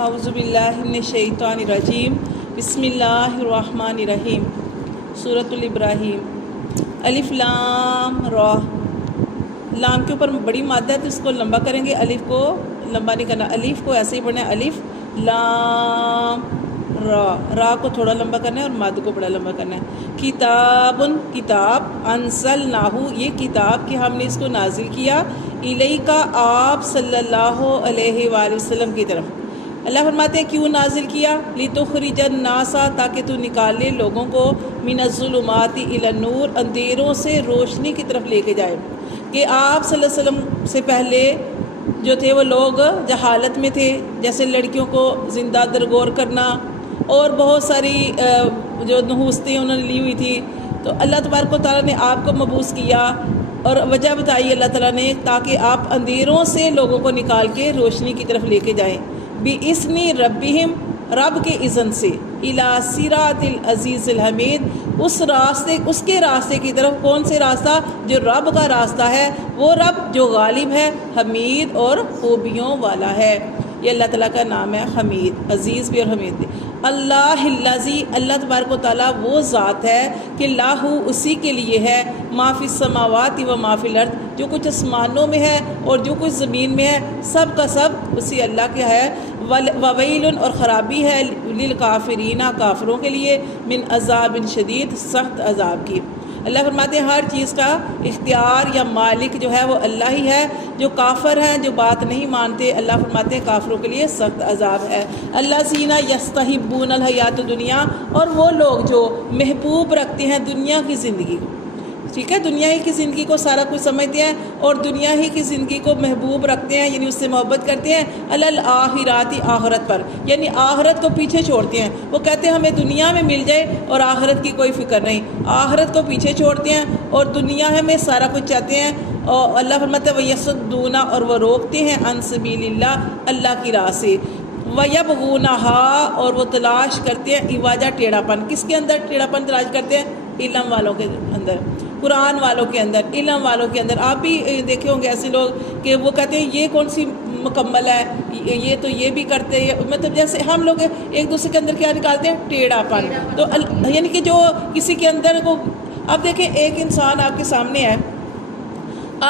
اعوذ باللہ من الشیطان الرجیم بسم اللہ الرحمن الرحیم سورۃ الابراہیم الف لام را۔ لام کے اوپر بڑی مادہ ہے تو اس کو لمبا کریں گے، الف کو لمبا نہیں کرنا، الف کو ایسے ہی پڑھنا ہے، الف لام را، را کو تھوڑا لمبا کرنا ہے اور ماد کو بڑا لمبا کرنا ہے۔ کتابن کتاب، انزلناہ یہ کتاب کہ ہم نے اس کو نازل کیا، الیکا آپ صلی اللہ علیہ وآلہ وسلم کی طرف۔ اللہ فرماتے ہیں کیوں نازل کیا؟ لتخرج الناس تاکہ تو نکالے لوگوں کو من الظلمات الی النور اندھیروں سے روشنی کی طرف لے کے جائے۔ کہ آپ صلی اللہ علیہ وسلم سے پہلے جو تھے وہ لوگ جہالت میں تھے، جیسے لڑکیوں کو زندہ درگور کرنا اور بہت ساری جو نحوستیں انہوں نے لی ہوئی تھی، تو اللہ تبارک و تعالیٰ نے آپ کو مبعوث کیا اور وجہ بتائی اللہ تعالیٰ نے تاکہ آپ اندھیروں سے لوگوں کو نکال کے روشنی کی طرف لے کے جائیں۔ بِإِذْنِ رَبِّهِمْ رب کے اذن سے، اِلَى صِرَاطِ الْعَزِيزِ الْحَمِيدِ اس کے راستے کی طرف۔ کون سے راستہ؟ جو رب کا راستہ ہے، وہ رب جو غالب ہے، حمید اور خوبیوں والا ہے۔ یہ اللہ تعالیٰ کا نام ہے حمید، عزیز بھی اور حمید بھی۔ اللہ الذی، اللہ تبارک و تعالیٰ وہ ذات ہے کہ لاہ اسی کے لیے ہے، ما فی السماوات و ما فی الارض جو کچھ آسمانوں میں ہے اور جو کچھ زمین میں ہے، سب کا سب اسی اللہ کے ہے۔ وویل اور خرابی ہے للکافرین کافروں کے لیے، من عذاب شدید سخت عذاب کی۔ اللہ فرماتے ہیں ہر چیز کا اختیار یا مالک جو ہے وہ اللہ ہی ہے۔ جو کافر ہیں، جو بات نہیں مانتے، اللہ فرماتے ہیں کافروں کے لیے سخت عذاب ہے۔ الذین یستحبون الحیات الدنیا، اور وہ لوگ جو محبوب رکھتے ہیں دنیا کی زندگی، ٹھیک ہے، دنیا ہی کی زندگی کو سارا کچھ سمجھتے ہیں اور دنیا ہی کی زندگی کو محبوب رکھتے ہیں، یعنی اس سے محبت کرتے ہیں، الآخراتی آخرت پر، یعنی آخرت کو پیچھے چھوڑتے ہیں۔ وہ کہتے ہیں ہمیں دنیا میں مل جائے اور آخرت کی کوئی فکر نہیں، آخرت کو پیچھے چھوڑتے ہیں اور دنیا میں سارا کچھ چاہتے ہیں۔ اور اللہ فرماتا ہے وَيَصُدُّونَ، اور وہ روکتے ہیں، عن سبیل اللہ، اللہ کی راہ سے۔ وَيَبْغُونَهَا، اور وہ تلاش کرتے ہیں، عوجا ٹیڑھا پن۔ کس کے اندر ٹیڑھا پن تلاش کرتے ہیں؟ علم والوں کے اندر، قرآن والوں کے اندر، علم والوں کے اندر۔ آپ بھی دیکھے ہوں گے ایسے لوگ کہ وہ کہتے ہیں یہ کون سی مکمل ہے، یہ تو یہ بھی کرتے ہیں، مطلب جیسے ہم لوگ ایک دوسرے کے اندر کیا نکالتے ہیں؟ ٹیڑھا پن۔ تو یعنی کہ جو کسی کے اندر کو، اب دیکھیں ایک انسان آپ کے سامنے ہے،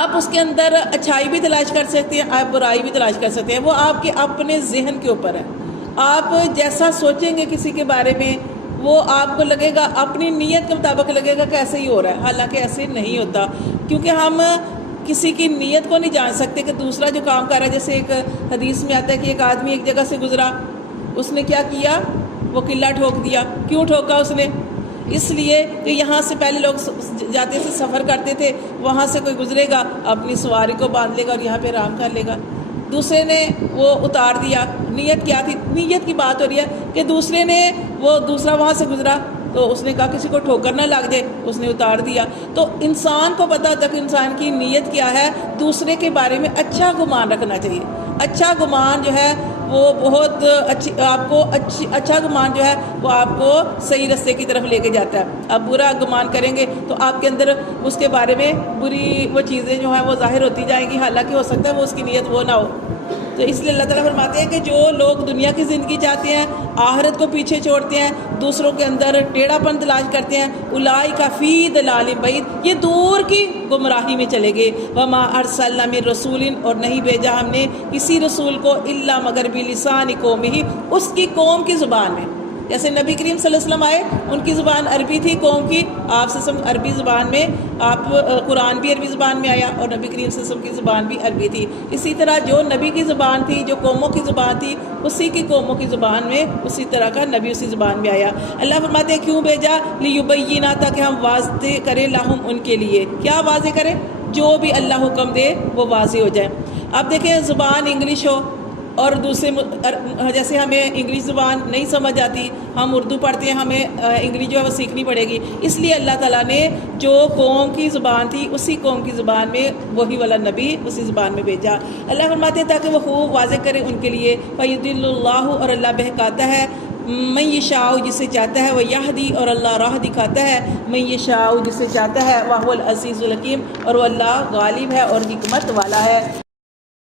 آپ اس کے اندر اچھائی بھی تلاش کر سکتے ہیں، آپ برائی بھی تلاش کر سکتے ہیں، وہ آپ کے اپنے ذہن کے اوپر ہے۔ آپ جیسا سوچیں گے کسی کے بارے میں، وہ آپ کو لگے گا، اپنی نیت کے مطابق لگے گا کہ ایسے ہی ہو رہا ہے، حالانکہ ایسے نہیں ہوتا، کیونکہ ہم کسی کی نیت کو نہیں جان سکتے کہ دوسرا جو کام کر رہا ہے۔ جیسے ایک حدیث میں آتا ہے کہ ایک آدمی ایک جگہ سے گزرا، اس نے کیا کیا؟ وہ قلعہ ٹھوک دیا۔ کیوں ٹھوکا اس نے؟ اس لیے کہ یہاں سے پہلے لوگ جاتے تھے، سفر کرتے تھے، وہاں سے کوئی گزرے گا اپنی سواری کو باندھ لے گا اور یہاں پہ آرام کر لے گا۔ دوسرے نے وہ اتار دیا، نیت کیا تھی؟ نیت کی بات ہو رہی ہے کہ دوسرے نے، وہ دوسرا وہاں سے گزرا تو اس نے کہا کسی کو ٹھوکر نہ لگ جائے، اس نے اتار دیا۔ تو انسان کو پتہ ہوتا ہے کہ انسان کی نیت کیا ہے۔ دوسرے کے بارے میں اچھا گمان رکھنا چاہیے۔ اچھا گمان جو ہے وہ بہت اچھی، آپ کو اچھا گمان جو ہے وہ آپ کو صحیح راستے کی طرف لے کے جاتا ہے۔ آپ برا گمان کریں گے تو آپ کے اندر اس کے بارے میں بری وہ چیزیں جو ہیں وہ ظاہر ہوتی جائیں گی، حالانکہ ہو سکتا ہے وہ اس کی نیت وہ نہ ہو۔ تو اس لیے اللہ تعالیٰ فرماتے ہیں کہ جو لوگ دنیا کی زندگی چاہتے ہیں، آخرت کو پیچھے چھوڑتے ہیں، دوسروں کے اندر ٹیڑھا پن تلاش کرتے ہیں، اولئک فی ضلال بعید، یہ دور کی گمراہی میں چلے گئے۔ وما ارسلنا من رسول، اور نہیں بھیجا ہم نے کسی رسول کو الا مگر بلسان قومہ، اس کی قوم کی زبان میں۔ جیسے نبی کریم صلی اللہ علیہ وسلم آئے، ان کی زبان عربی تھی قوم کی، آپ سے عربی زبان میں، آپ قرآن بھی عربی زبان میں آیا اور نبی کریم صلی اللہ علیہ وسلم کی زبان بھی عربی تھی۔ اسی طرح جو نبی کی زبان تھی، جو قوموں کی زبان تھی، اسی کی قوموں کی زبان میں اسی طرح کا نبی اسی زبان میں آیا۔ اللہ فرماتے ہیں کیوں بھیجا؟ لیبین، تاکہ ہم واضح کریں، لہم ان کے لیے، کیا واضح کریں؟ جو بھی اللہ حکم دے وہ واضح ہو جائے۔ اب دیکھیں زبان انگلش ہو اور دوسرے، جیسے ہمیں انگلش زبان نہیں سمجھ آتی، ہم اردو پڑھتے ہیں، ہمیں انگلش جو ہے وہ سیکھنی پڑے گی، اس لیے اللہ تعالیٰ نے جو قوم کی زبان تھی اسی قوم کی زبان میں وہی والا نبی اسی زبان میں بھیجا۔ اللہ فرماتے ہیں تاکہ وہ خوب واضح کرے ان کے لیے۔ فَيُضِلُّ اللَّهُ، اور اللہ بہکاتا ہے، من یشاء جسے چاہتا ہے، وہ یہدی، اور اللہ راہ دکھاتا ہے، من یشاء جسے چاہتا ہے، وَهُوَ الْعَزِيزُ الْحَكِيمُ، اور وہ اللہ غالب ہے اور حکمت والا ہے۔